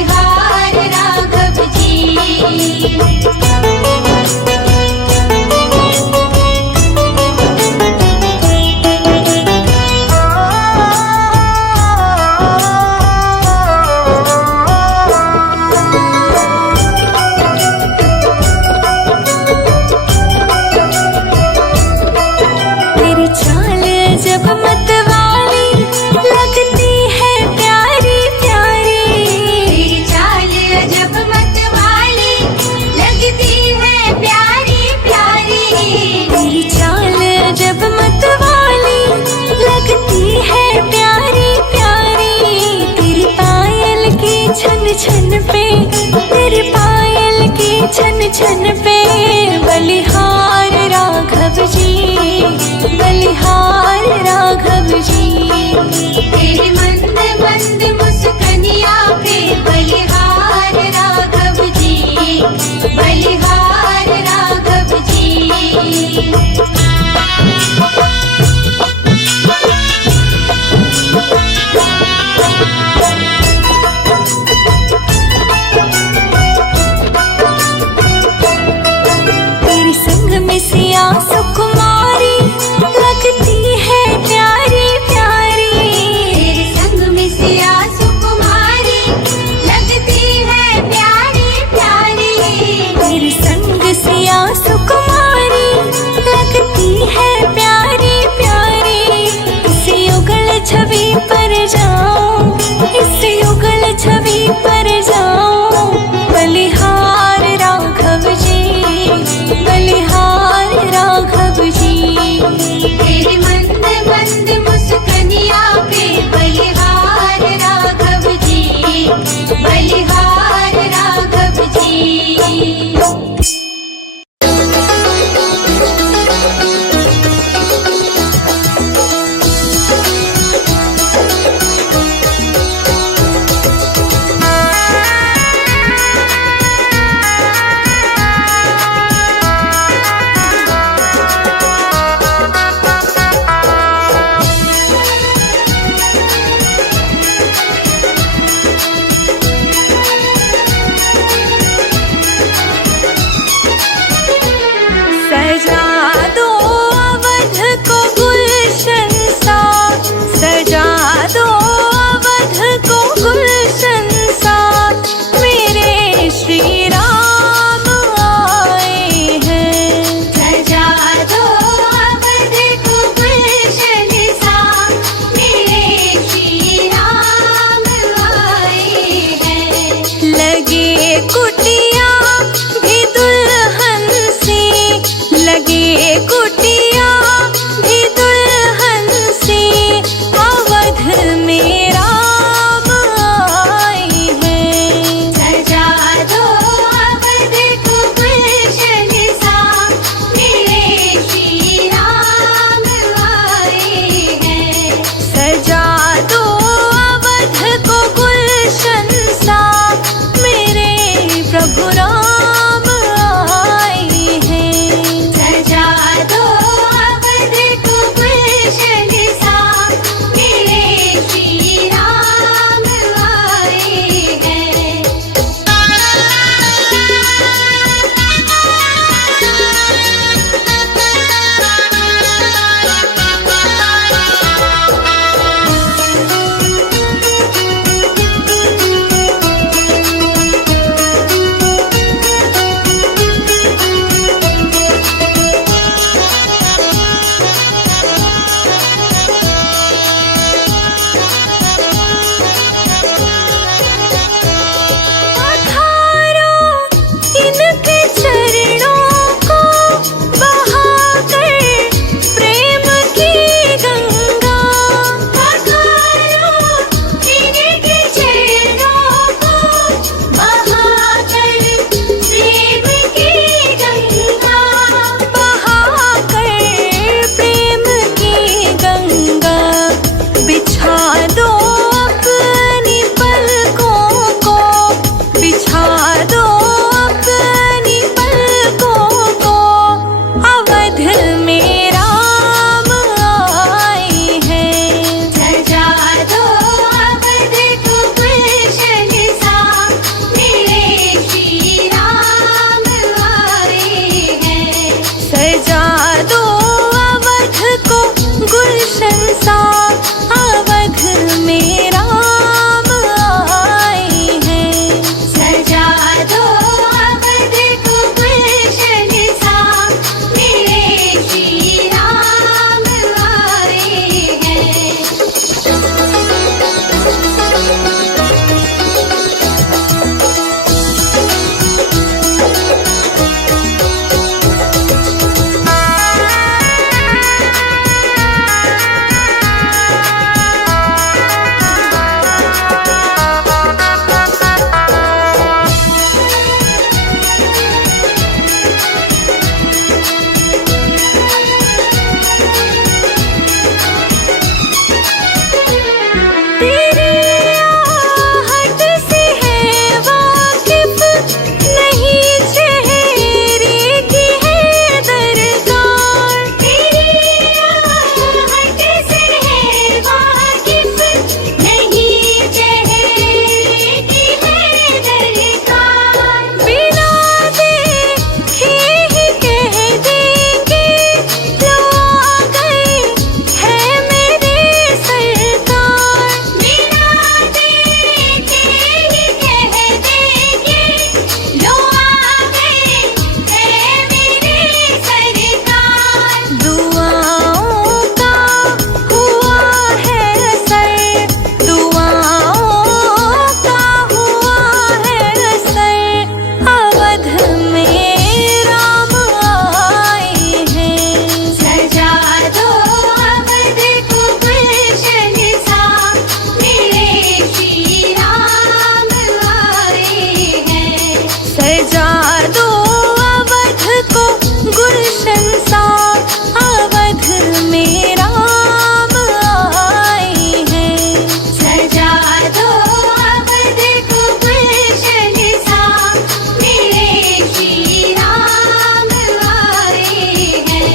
बिहार राघव जी। तेरी चाल जब मतवाली लगती है प्यारी प्यारी, तेरी चाल जब मतवाली लगती सजा दो अवध को गुलशन सा, अवध में राम आए हैं। सजा दो अवध को गुलशन सा, मेरे श्री राम आए हैं।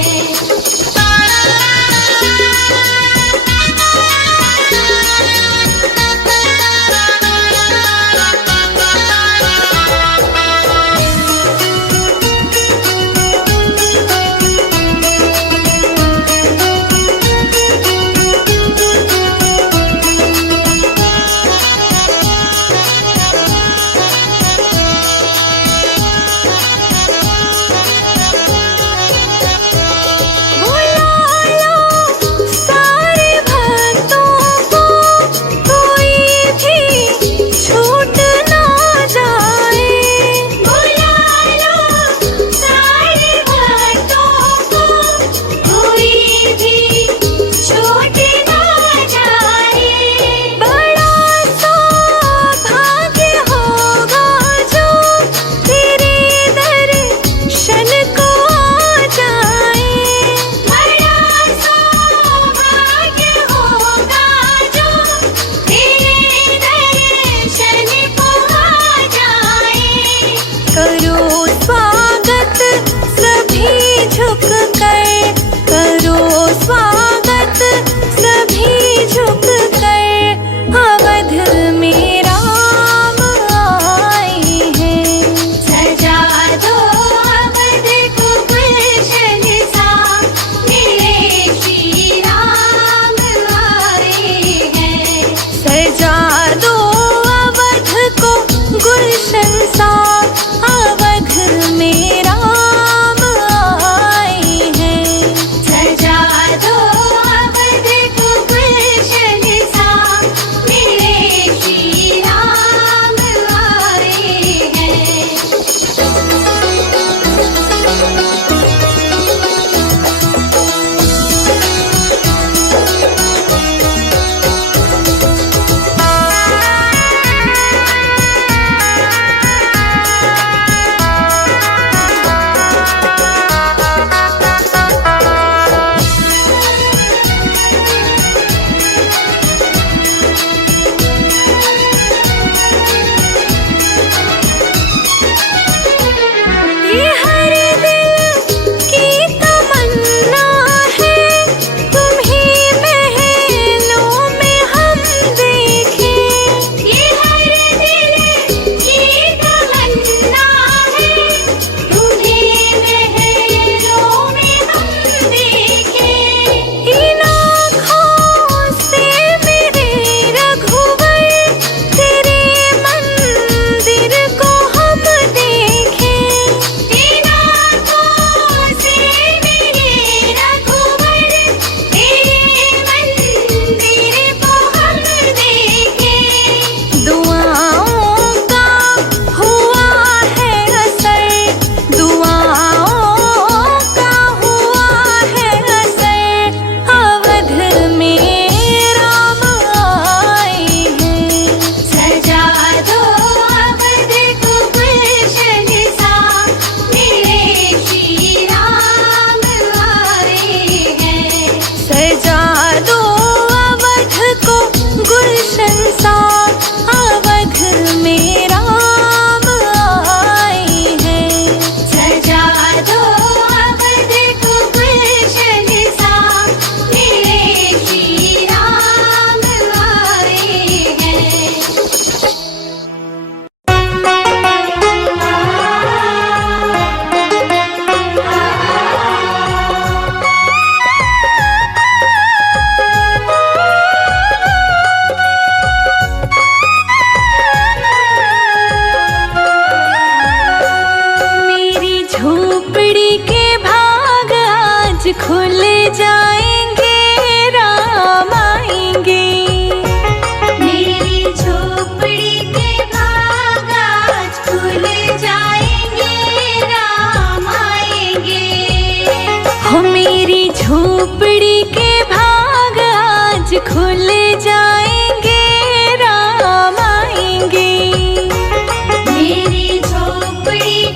खुल जाएंगे, राम आएंगे। मेरी झोपड़ी के भाग आज खुल जाएंगे, राम आएंगे। हो मेरी झोपड़ी के भाग आज खुल जाएंगे, राम आएंगे। मेरी झोपड़ी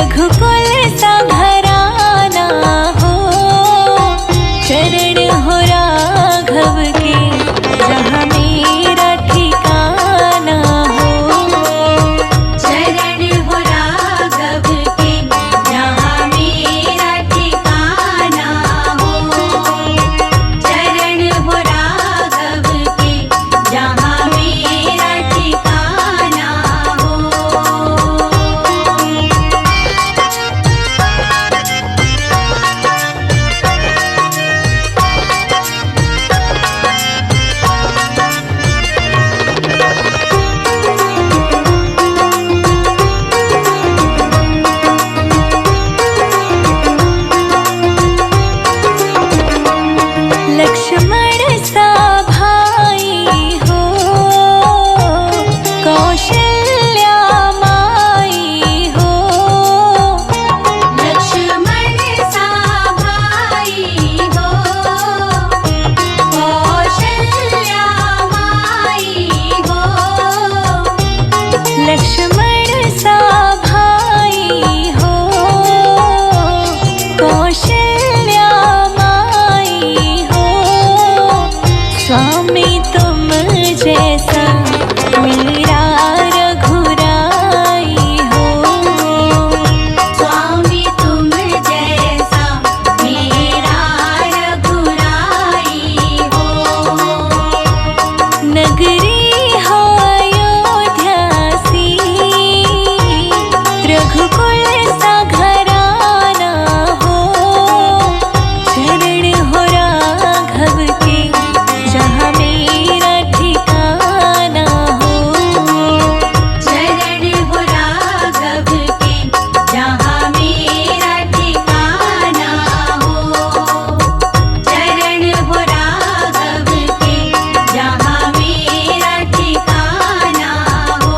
रघुकुल सा घराना हो, चरण हो राघव के जहाँ मेरा ठिकाना हो। चरण हो राघव के जहाँ मेरा ठिकाना हो। चरण हो राघव के जहाँ मेरा ठिकाना हो। लक्ष्मण सा भाई हो, कौशल्या माई हो। लक्ष्मण सा भाई हो, कौशल्या माई हो। लक्ष्मण सा भाई हो, कौशल्या माई हो। स्वामी तुम जैसा मेरा रघुराई हो। स्वामी तुम जैसा मेरा रघुराई हो। नगरी हो अयोध्या सी, रघुकुल सा घराना हो। चरण हो राघव के जहाँ मेरा ठिकाना हो। चरण हो राघव के जहाँ मेरा ठिकाना हो। चरण हो राघव के जहाँ मेरा ठिकाना हो।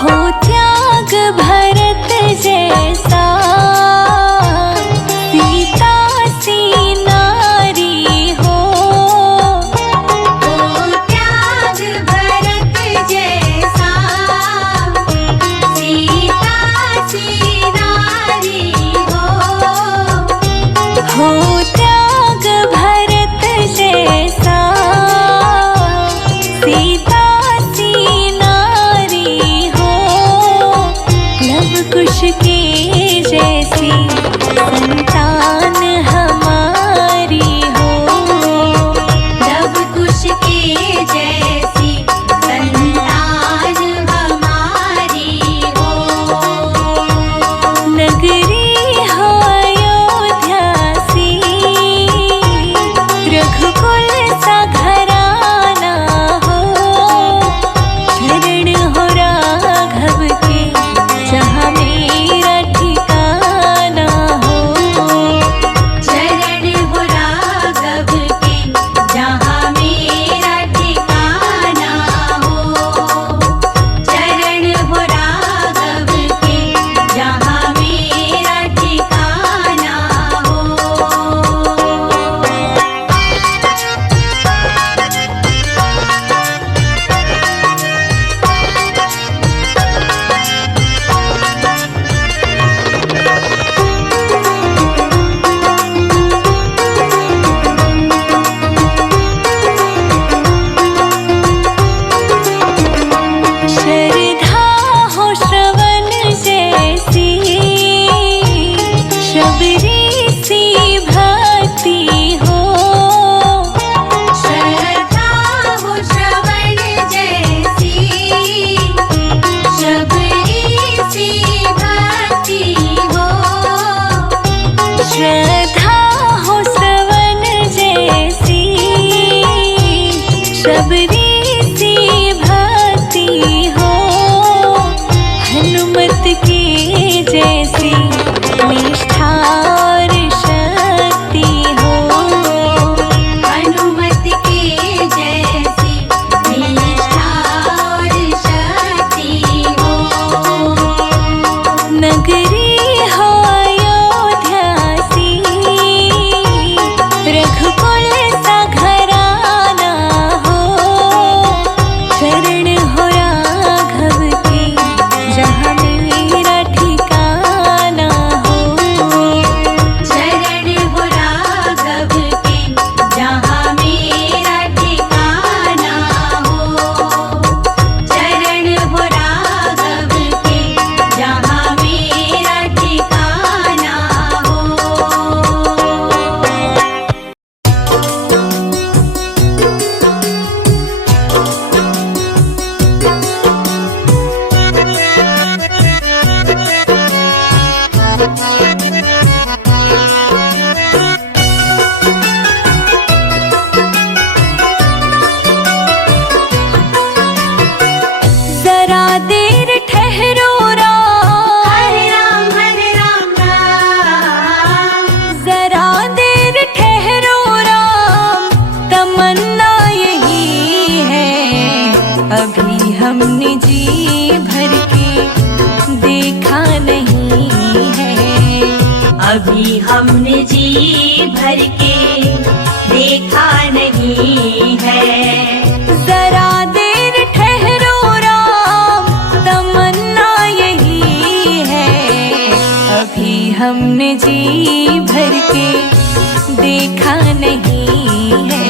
हो त्याग भरत जैसा, सीता सी नारी हो। हो त्याग भरत जैसा, सीता सी नारी हो। हो त्याग भरत जैसा, सीता सी नारी हो। लव कुश के जैसी संतान हमारी हो। लव कुश के जैसी संतान हमारी हो। नगरी हो अयोध्या सी, रघुकुल सा अभी हमने जी भर के देखा नहीं है। जरा देर ठहरो राम, तमन्ना यही है। अभी हमने जी भर के देखा नहीं है।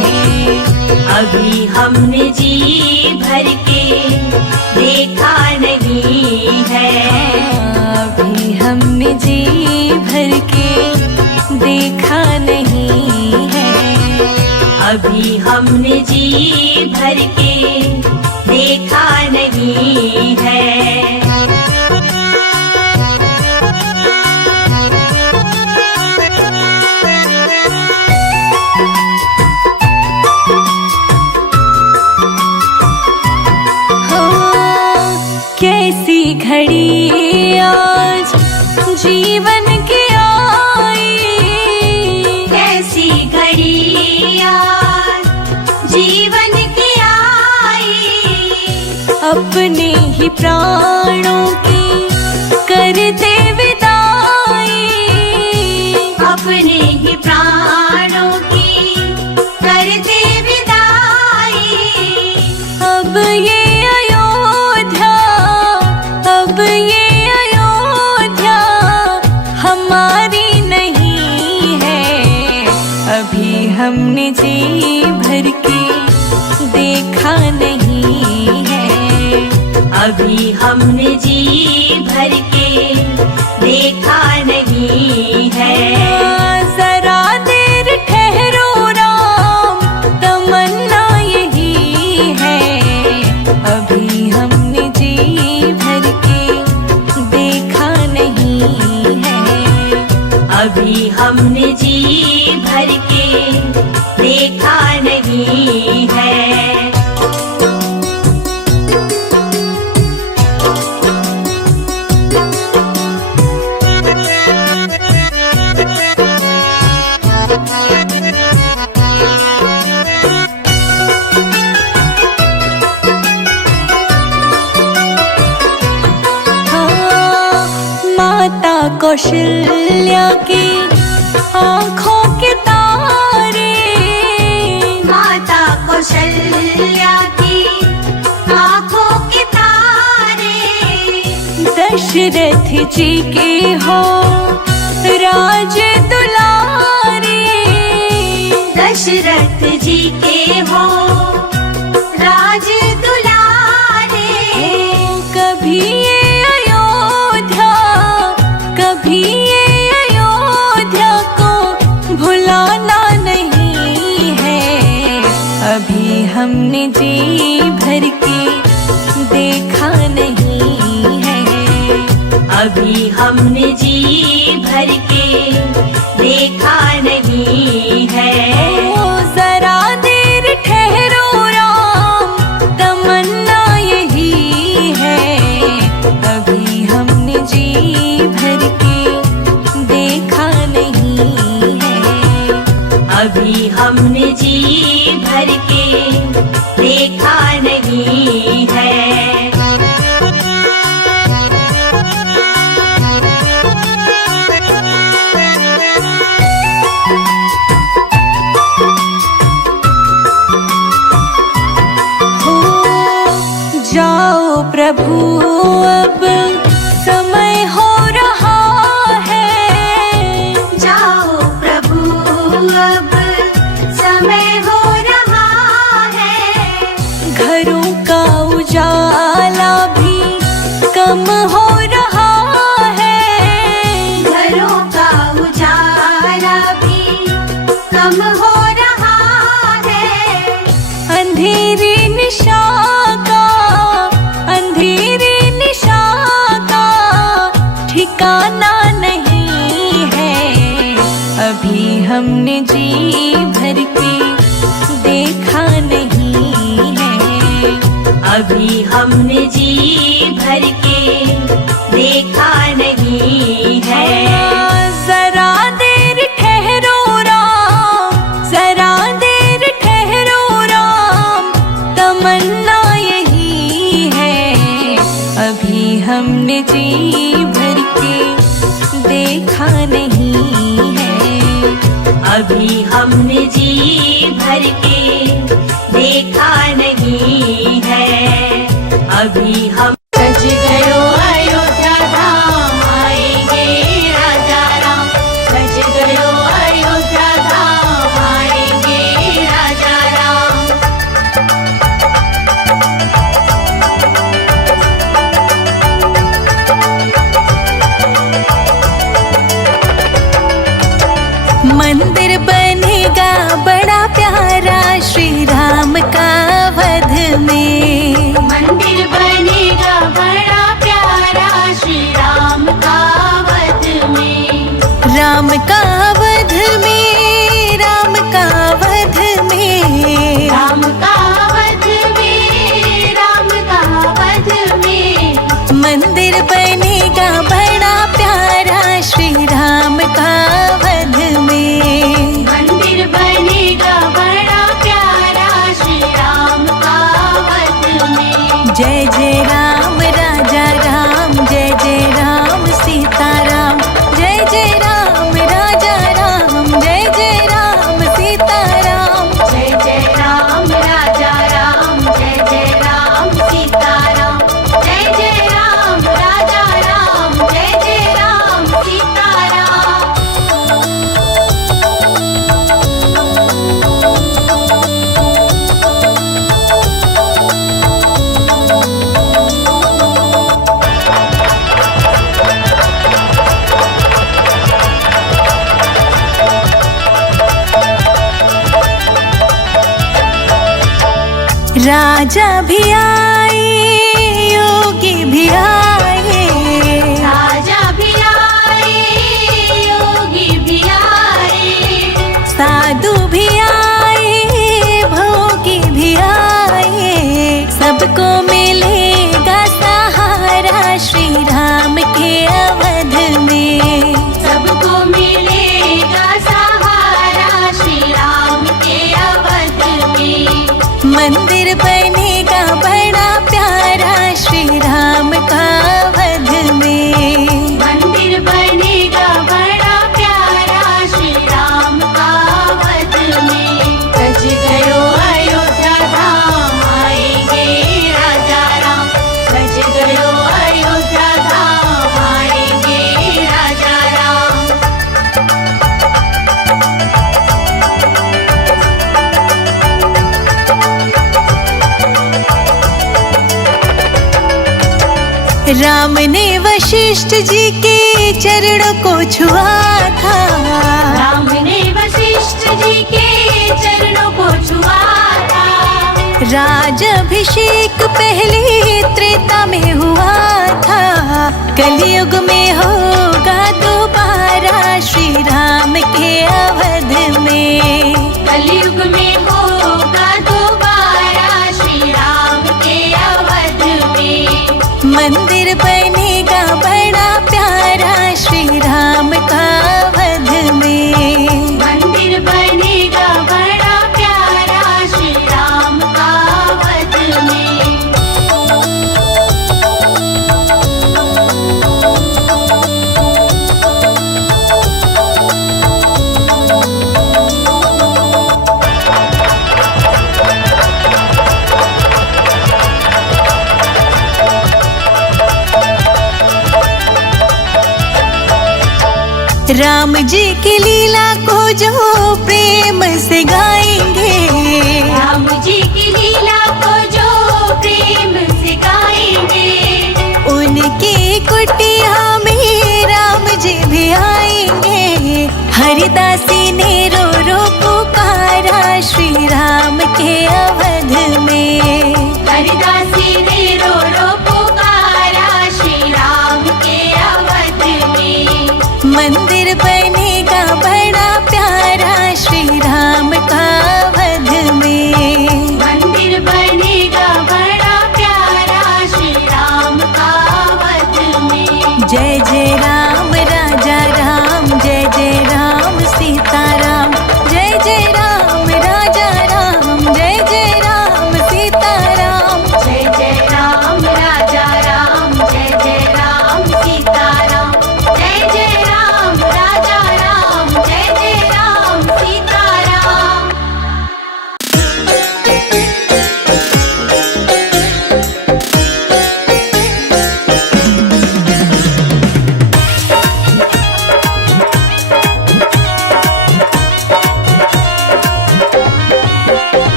अभी हमने जी भर के देखा नहीं है। अभी हमने जी भर के देखा नहीं है। अभी हमने जी भर के देखा नहीं है। कैसी घड़ी आज जीवन की आई, कैसी घड़ी आज जीवन की आई। अपने ही प्राणों की करते विदाई, अपने ही प्राणों की करते विदाई। अब ये हमारी नहीं है। अभी हमने जी भर के देखा नहीं है। अभी हमने जी भर के देखा नहीं है। जरा देर ठहरो राम, तमन्ना यही है। अभी हमने जी भर के देखा नहीं है। अभी हमने जी भर के देखा नहीं है। माता कौशल्या की आँखों के तारे, माता कौशल्या की आँखों के तारे। दशरथ जी के हो राज दुलारे, दशरथ जी के हो राज दुलारे। कभी ये अयोध्या, कभी ये अयोध्या को भुलाना नहीं है। अभी हमने जी भर के देखा नहीं है। अभी हमने जी भर के देखा नहीं है। जरा देर ठहरो राम, तमन्ना यही है। अभी हमने जी भर के देखा नहीं है। अभी हमने जी भर के देखा नहीं है। जाओ प्रभु अब समय हो रहा है। जाओ प्रभु अब समय हो रहा है। घरों का उजाला भी कम हो रहा है। घरों का उजाला भी कम हो रहा है। अंधेरी निशा का, अंधेरी निशा का ठिकाना नहीं है। अभी हमने जी भर के देखा नहीं है। अभी हमने जी भर के देखा नहीं है। जरा देर ठहरो राम, जरा देर ठहरो राम, तमन्ना यही है। अभी हमने जी भर के देखा नहीं अभी हमने जी भर के देखा नहीं है। अभी हम सज गयो अयोध्या धाम, आएंगे राजा राम। सज गयो अयोध्या धाम, आएंगे राजा राम। मंदिर बनेगा बड़ा प्यारा श्री राम का वध में। मंदिर बनेगा बड़ा प्यारा श्री राम का वध में। राम का वध में, राम का वध में, राम का वध में, राम का वध में। मंदिर बनेगा बड़ा प्यारा श्री राम का वध में। मंदिर बनेगा बड़ा प्यारा श्री राम का वध में। जय जय राम राजा राम, जय जय राम सीता राम। जय जय राम राजा राम, जय जय राम सीता राम। जय जय राम राजा राम, जय जय राम सीता राम। जय जय राम राजा राम, जय जय राम सीता राम। राजा भी आए, योगी भी आए, राजा भी आए, योगी भी आए। साधु भी आए, भोगी भी आए। सबको मिलेगा सहारा श्री राम के अवध में। सबको मिलेगा सहारा श्री राम के अवध में। मंदिर बनेगा बड़ा प्यारा श्री राम का वध में। मंदिर बनेगा बड़ा प्यारा श्री राम का वध में। सज गयो अयोध्या धाम, आएंगे राजा राम। सज गयो अयोध्या धाम, आएंगे राजा राम। राम ने वशिष्ठ जी के चरणों को छुआ था। राम ने वशिष्ठ जी के चरणों को छुआ था। राजाभिषेक पहले त्रेता में हुआ था। कलयुग में होगा दोबारा श्री राम के अवध में। कलयुग में होगा दोबारा श्री राम के अवध में। मंदिर बनेगा बड़ा प्यारा श्री राम का वध में। मंदिर बनेगा बड़ा प्यारा श्री राम का वध में। राम जी की लीला को जो प्रेम से गाएंगे। राम जी की लीला को जो प्रेम से गाएंगे। उनकी कुटिया में राम जी भी आएंगे। हरिदासी ने रो रो पुकारा श्री राम के अवध में। हरिदासी ने रो रो पुकारा श्री राम के अवध में। मंदिर बनेगा बड़ा प्यारा श्री राम का वध में। मंदिर बनेगा बड़ा प्यारा श्री राम का वध में। जय जय राम राजा राम, जय जय राम सीता राम।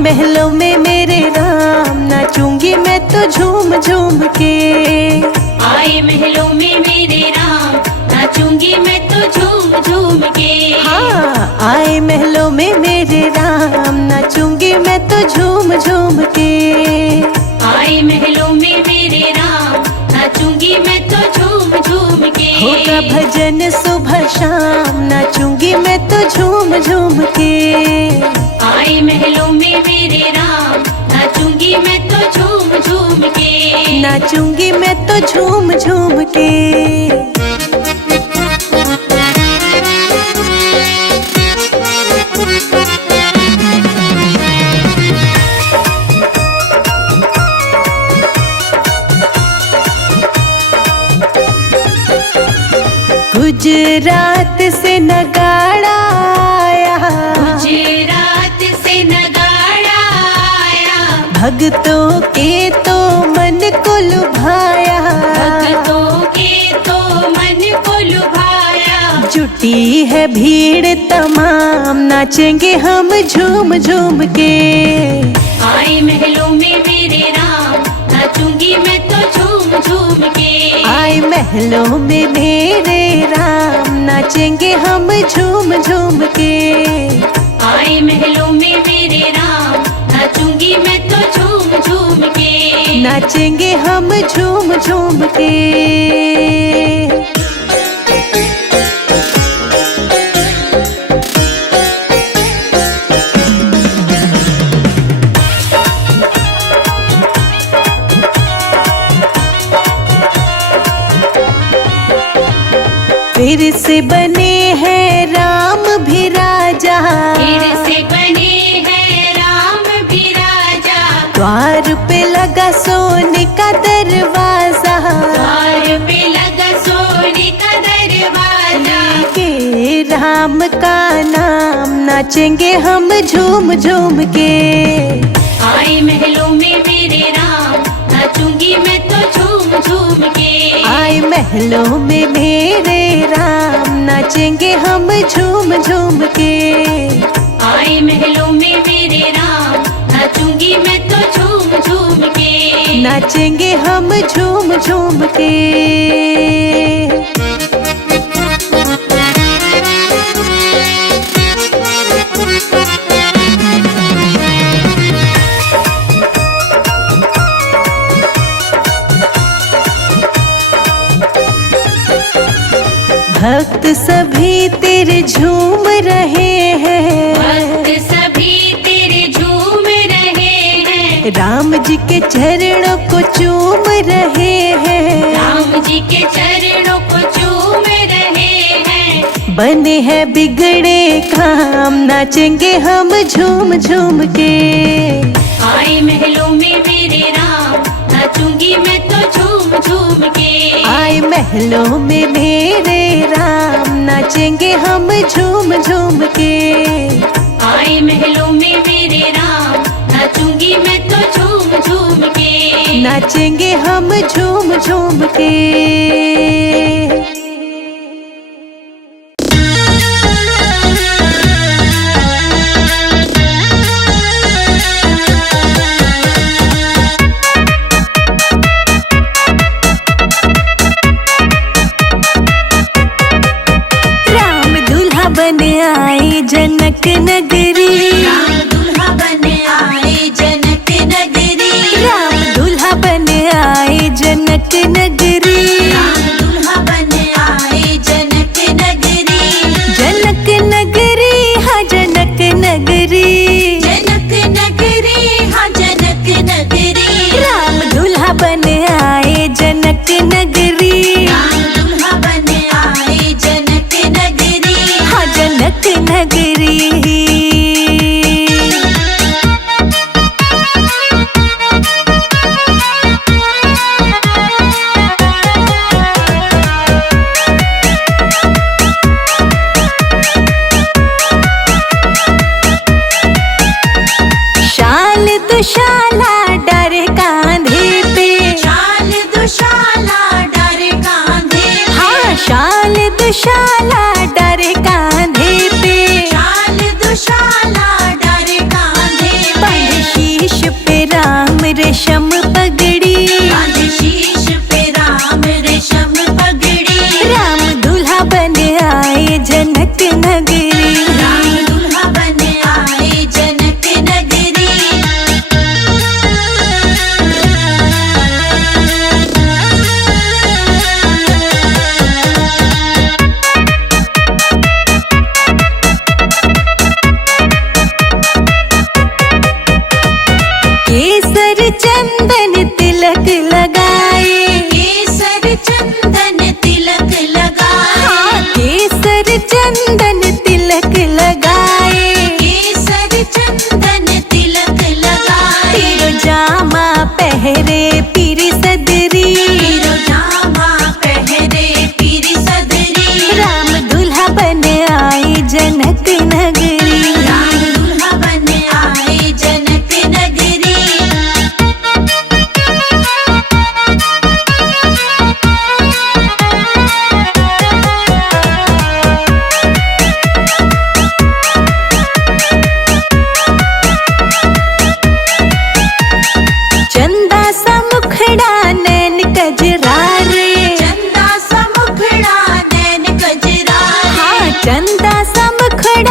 महलों में मेरे राम, नाचूंगी मैं तो झूम झूम के। आए महलों में मेरे राम, नाचूंगी मैं तो झूम झूम के। हाँ, आए महलों में मेरे राम, नाचूंगी मैं तो झूम झूम के। आए महलों में मेरे राम, नाचूंगी मैं तो झूम झूम के। होगा भजन सुबह शाम, नाचूंगी मैं तो झूम झूम के। आए महलों में मेरे राम, नाचूंगी मैं तो झूम झूम के। नाचूंगी मैं तो झूम झूम के। गुजरात से नगाड़ा आया, गुजरात से नगाड़ा आया। भक्तों के तो मन को लुभाया, भक्तों के तो मन को लुभाया। जुटी है भीड़ तमाम, नाचेंगे हम झूम झूम के। आए महलों में मेरे राम, नाचूंगी मैं तो झूम झूम के। आए महलों में मेरे राम, नाचेंगे हम झूम झूम के। आए महलों में मेरे राम, नाचूंगी मैं तो झूम झूम के। नाचेंगे हम झूम झूम के। फिर से बने हैं राम भी राजा, फिर से बने हैं राम भी राजा। द्वार पे लगा सोने का दरवाजा, द्वार पे लगा सोने का दरवाजा। के राम का नाम, नाचेंगे हम झूम झूम के। आए महलों में मेरे राम, नाचूंगी मैं तो झूम झूम के। आए महलों में मेरे राम, नाचेंगे हम झूम झूम के। आए महलों में मेरे राम, नाचूंगी मैं तो झूम झूम के। नाचेंगे हम झूम झूम के। भक्त सभी तेरे झूम रहे हैं, भक्त सभी तेरे झूम रहे हैं। राम जी के चरणों को चूम रहे हैं, राम जी के चरणों को चूम रहे हैं। बने हैं बिगड़े काम, नाचेंगे हम झूम झूम के। आए महलों में मेरे राम, नाचूंगी मैं तो झूम झूम के। आए महलों में मेरे राम, नाचेंगे हम झूम झूम के। आए महलों में मेरे राम, नाचूंगी मैं तो झूम झूम के। नाचेंगे हम झूम झूम के। जनक नगरी, राम दुल्हा बन आए जनक नगरी। राम दुल्हा बन आए जनक नगरी, राम दुल्हा बन आए जनक नगरी। जनक नगरी हाँ जनक नगरी, जनक नगरी हाँ जनक नगरी। राम दुल्हा बन आए जनक नगरी, राम दुल्हा बन आए जनक नगरी। हाँ जनक नगरी। शाल दुशाला डर कांधे पे, शाल दुशाला डर कांधे पे। हाँ शाल दुशाला डर कांधे पे, शाल जनक नगरी। राम दूल्हा बन आए जनक नगरी। चंदा सा मुखड़ा नैन कजरा रे। चंदा सा मुखड़ा नैन कजरा रे। हाँ चंदा सा मुखड़ा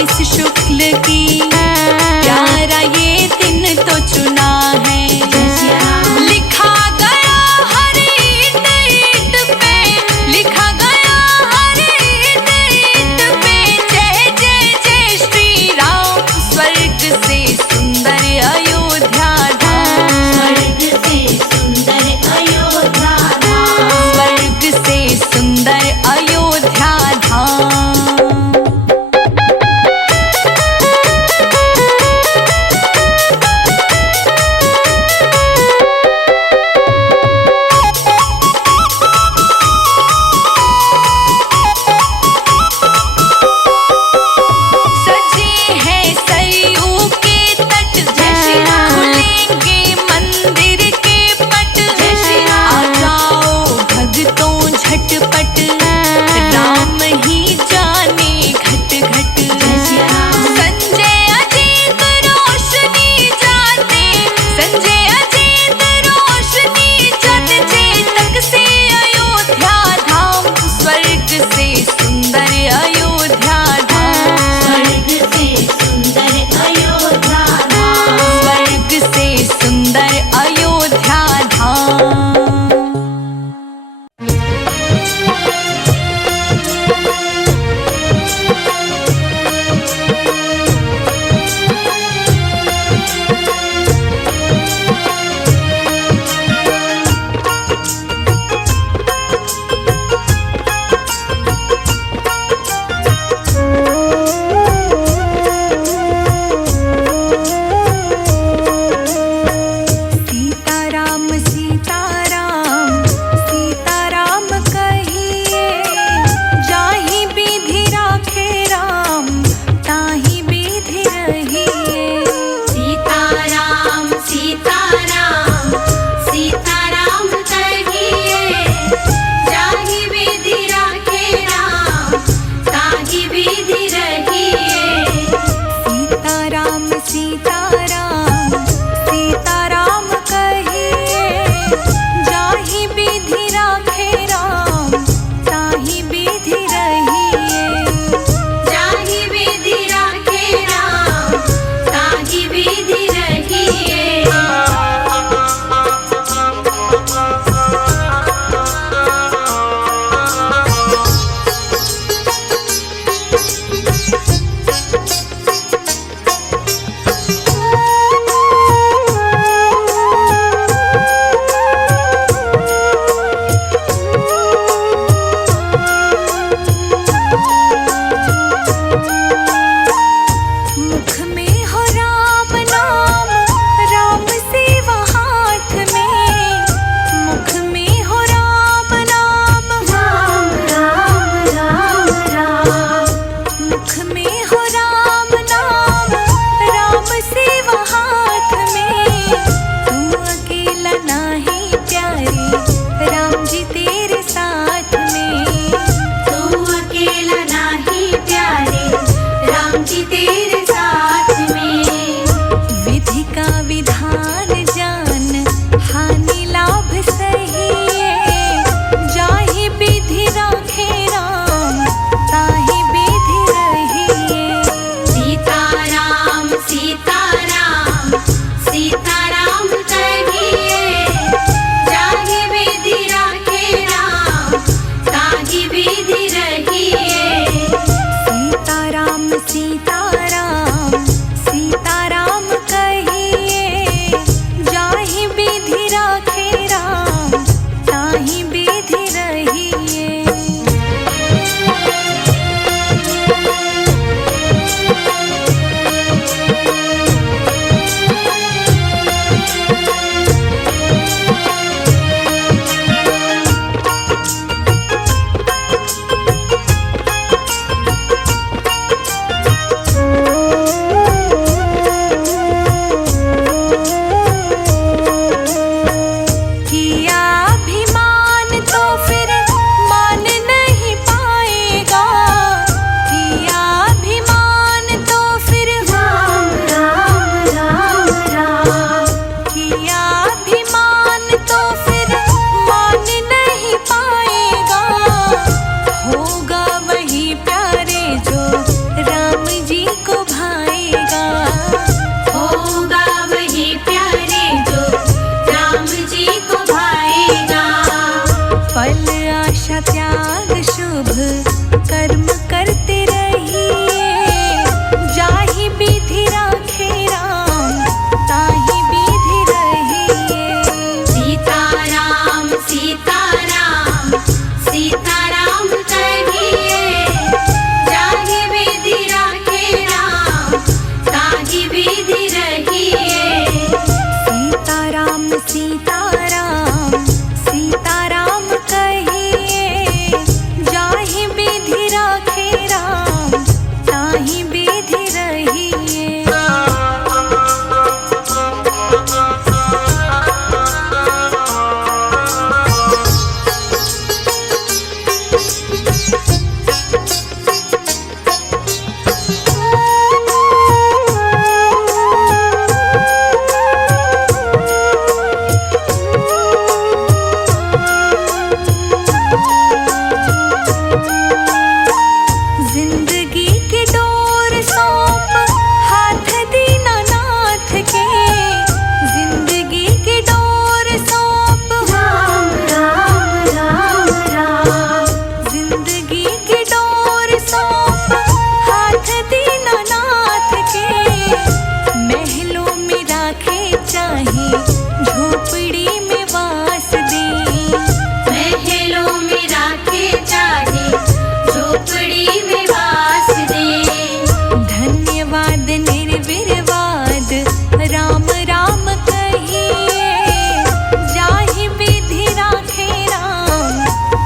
22 शुक्ल की प्यारा ये दिन तो चुना है। लिखा गया हर ईंट ईंट पे, लिखा गया हर ईंट ईंट पे, जय जय जय श्री राम। स्वर्ग से सुंदर अयोध्या धाम, स्वर्ग से सुंदर अयोध्या धाम, स्वर्ग से सुंदर अयोध्या धाम। सजे हैं सरयू के तट, जय श्री राम। खुलेंगे मंदिर के पट, जय श्री राम। आ जाओ भक्तों झटपट, राम ही जाने घट घट। जय श्री राम। संजय अजीत रोशनी जाते, संजय अजीत रोशनी जाते, चेतक से अयोध्या धाम। स्वर्ग से सुंदर अयोध्या धाम, स्वर्ग से सुंदर अयोध्या धाम, स्वर्ग से सुंदर अयोध्या धाम। सीताराम सीताराम सीताराम कहिए, जाहि विधि राखे राम, ताहि विधि रहिए। सीताराम सीताराम सीताराम कहिए, जाहि विधि राखे राम, ताहि विधि रहिए। सीताराम सीताराम सीताराम कहिए, जाहि विधि राखे राम, ताहि विधि रहिए। जाहि विधि राखे राम, ताहि विधि रहिए। मुख में हो राम नाम, राम सेवा हाथ में। मुख में हो राम नाम, राम राम राम राम, मुख में हो राम नाम, राम सेवा हाथ में। तू अकेला नाही प्यारे, राम जी तेरे साथ में। तू अकेला नाही प्यारे, राम जी तेरे साथ में। विधि का विधान जान, हानि लाभ सहिए। जाहि विधि राखे राम, ताहि विधि रहिए। सीताराम सीताराम सीताराम कहिए, जाहि विधि राखे राम, ताहि विधि रहिए। सीताराम सीताराम सीताराम कहिए, जाहि विधि राखे राम, ताहि विधि रहिए। जो राम जी को भाएगा। होगा वही प्यारे जो राम जी को भाएगा। फल आशा त्याग शुभ कर्म करते रहिए, जाहि विधि राखे राम ताहि विधि रहिए। सीताराम सीताराम सीताराम कहिए, जाहि विधि राखे राम ताहि विधि रहिए। सीताराम सीताराम सीताराम कहिए, जाहि विधि राखे राम ताहि विधि रहिए। जिंदगी की डोर सौंप हाथ दीनानाथ के, जिंदगी की डोर सौंप राम राम राम राम। जिंदगी की डोर सौंप हाथ दीनानाथ के। महलों में राखे चाहे झोपड़ी में वास दे, महलों में राखे चाहे झोपड़ी में वास दे। धन्यवाद निर्विवाद राम राम कहिए, जाहि विधि राखे राम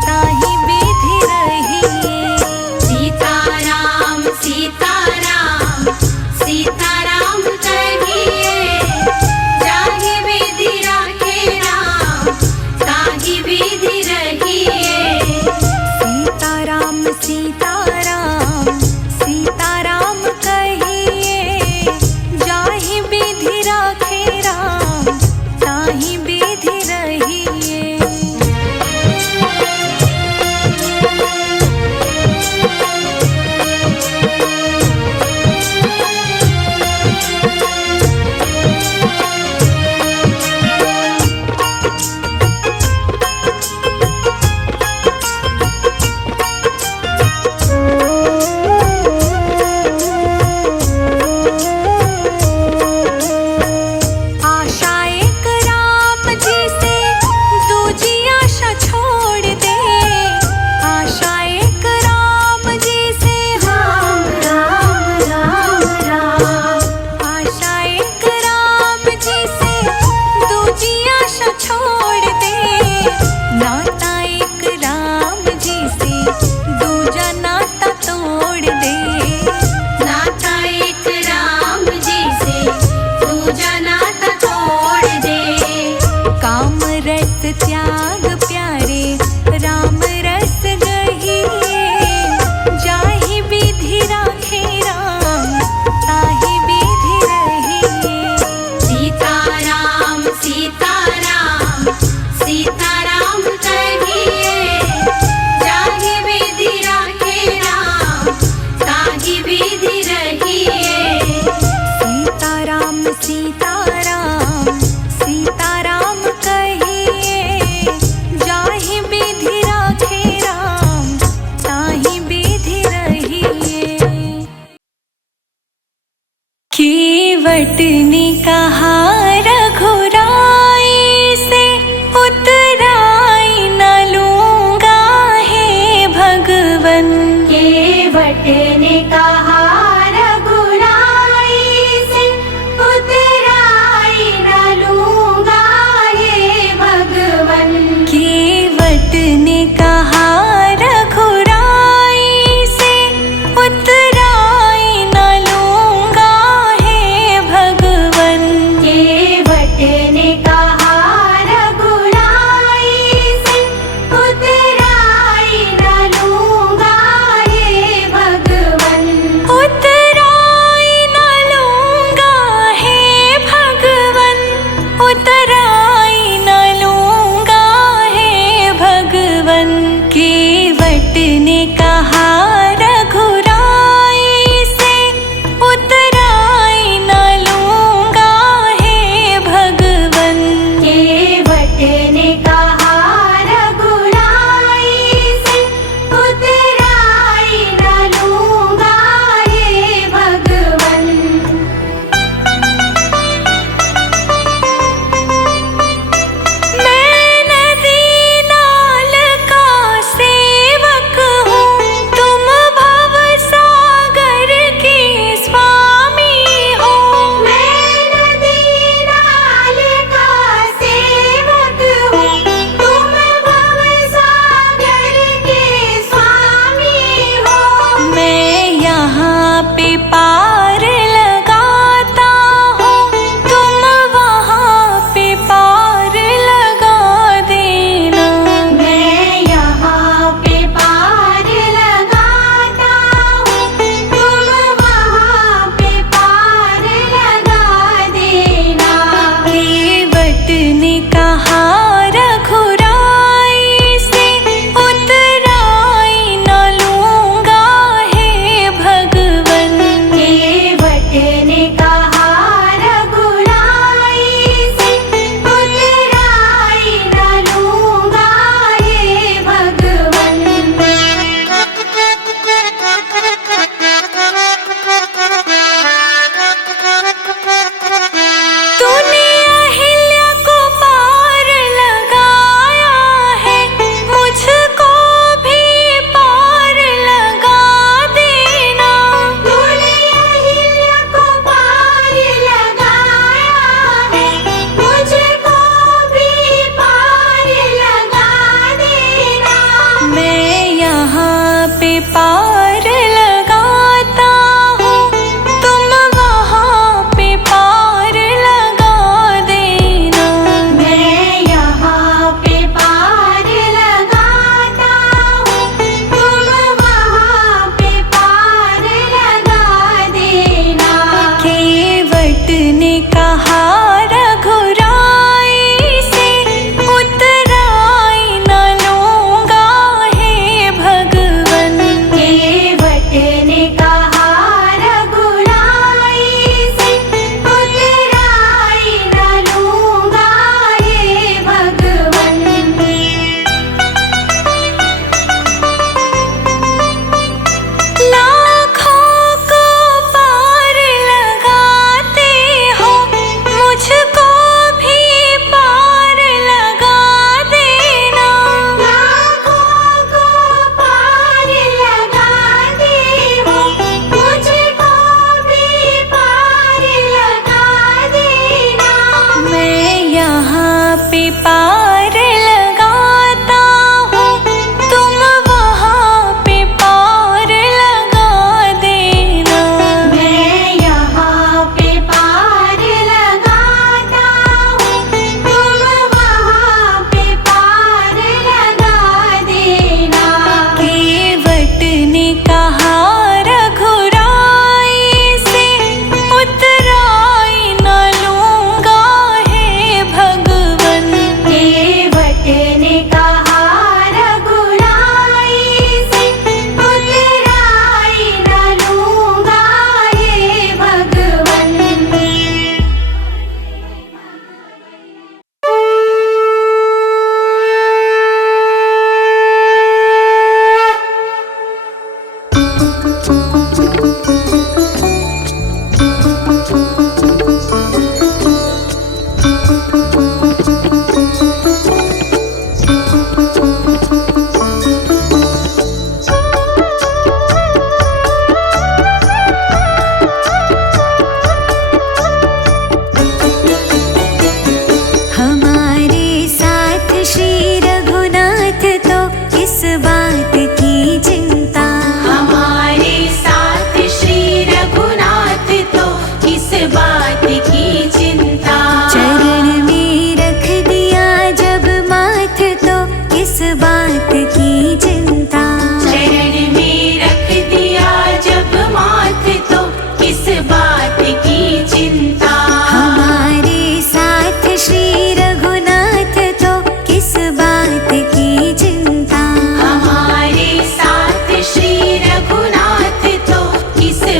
ताहि विधि रहिए। सीताराम सीताराम सीताराम कहिए, जाहि विधि राखे राम ताहि विधि रहिए। सीताराम सीताराम सीताराम कहिए, जाहि विधि राखे राम ताहि विधि रहिए। आशा एक राम जी से दूजी आशा छोड़ दे, आशा एक राम जी से राम राम राम राम। आशा एक राम जी से दूजी आशा छोड़ दे, नाता एक राम जी से दूजा नाता तोड़ दे। नाता एक राम जी से दूजा नाता तोड़ दे। काम रस त्याग प्यारे राम रस गहिए, जाहि विधि राखे राम ताहि विधि रहिए। सीताराम सीताराम सीताराम कहिए, जाहि विधि राखे राम ताहि विधि रहिए। सीताराम सीताराम सीताराम कहिए, जाहि विधि राखे राम ताहि विधि रहिए। केवट ने कहा रघुराई से, उतराई न लूंगा हे भगवन। केवट ने कहा रघुराई से, उतराई न लूंगा हे भगवन। केवट ने कहा रघुराई से, उतराई न लूंगा हे भगवन।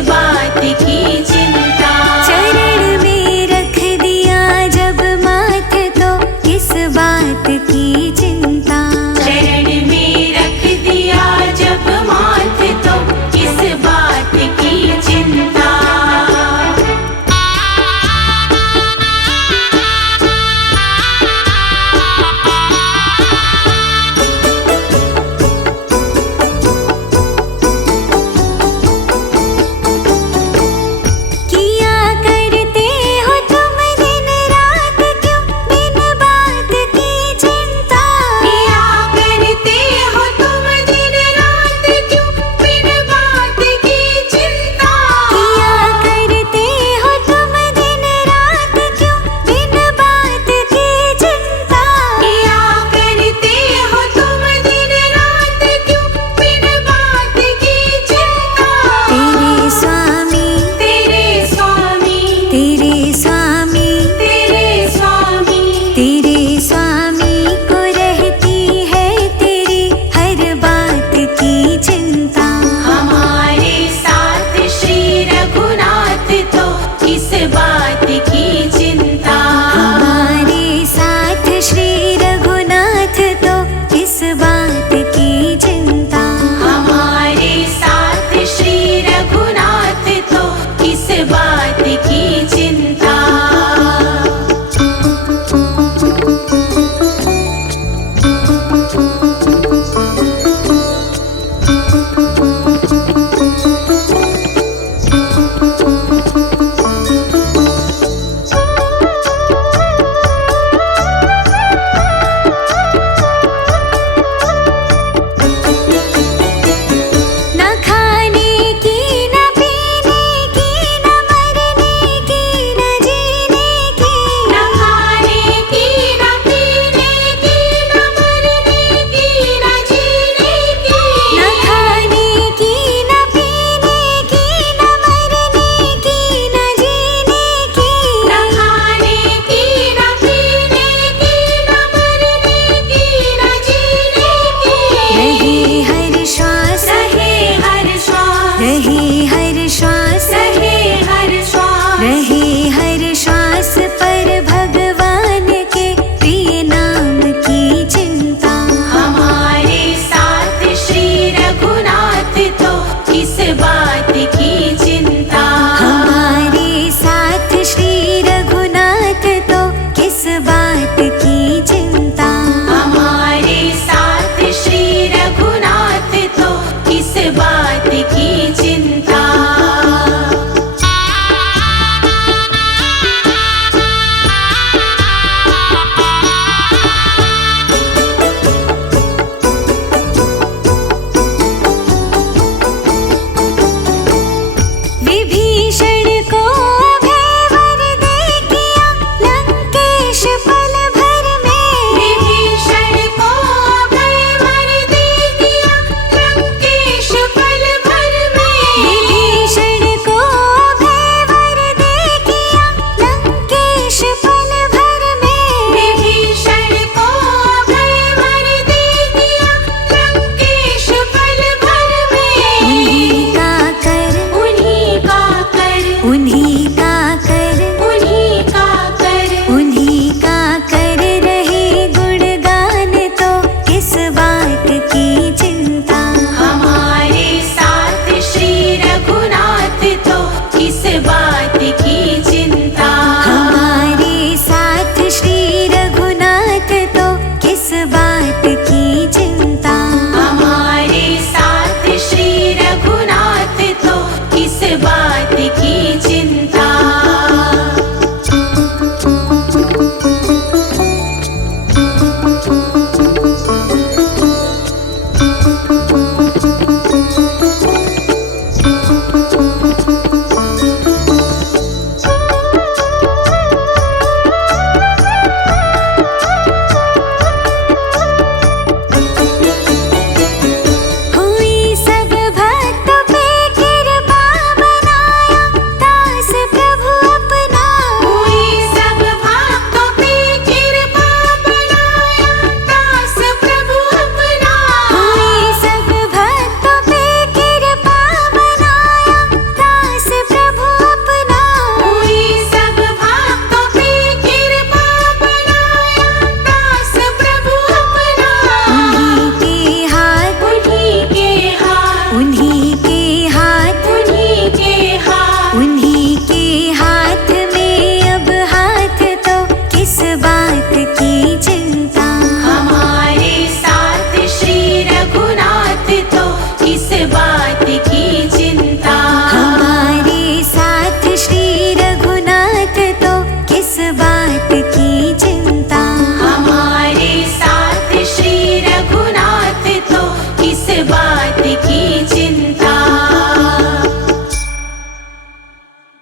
बात की चिंता। चरण में रख दिया जब माथ तो किस बात की चिंता। चरण में रख दिया जब माथ तो किस बात की चिंता। किया करते हो तुम दिन रात क्यों बिन बात की चिंता। किया करते हो तुम दिन रात क्यों बिन बात की चिंता। किया करते हो तुम दिन रात क्यों बिन बात की चिंता। किया करते हो तुम दिन रात क्यों बिन बात की चिंता। तेरे स्वामी तेरे स्वामी तेरे स्वामी तेरे स्वामी तेरे स्वामी को रहती है तेरी हर बात की चिंता। हमारे साथ श्री रघुनाथ तो किस बात की चिंता। हमारे साथ श्री रघुनाथ तो किस बात की चिंता। हमारे साथ श्री रघुनाथ तो किस बात की चिंता। न खाने की न पीने की न मरने की न जीने की। न खाने की न पीने की न मरने की न जीने की। न खाने की न पीने की न मरने की न जीने की। न खाने की न पीने की न मरने की न जीने की। रहे हर श्वास रहे हर श्वास रहे हर श्वास रहे हर श्वास रहे हर श्वास पर भगवान के प्रिय नाम की चिंता। हमारे साथ श्री रघुनाथ तो किस बात की चिंता। हमारे साथ श्री रघुनाथ तो किस बात की चिंता। हमारे साथ श्री रघुनाथ तो किस बात की चिंता। विभीषण को अभय वर दे किया लंकेश पल भर में। विभीषण को अभय वर दे दिया लंकेश पल भर में। विभीषण को अभय वर दे किया लंकेश पल भर में। विभीषण को अभय वर दे दिया लंकेश पल भर में। उन्हीं का कर उन्हीं का कर उन्हीं का कर उन्हीं का कर उन्हीं का कर रहे गुणगान तो किस बात की चिंता। हमारे साथ श्री रघुनाथ तो किस बात की चिंता। हमारे साथ श्री रघुनाथ तो किस बात की चिंता। हमारे साथ श्री रघुनाथ तो किस बात की चिंता।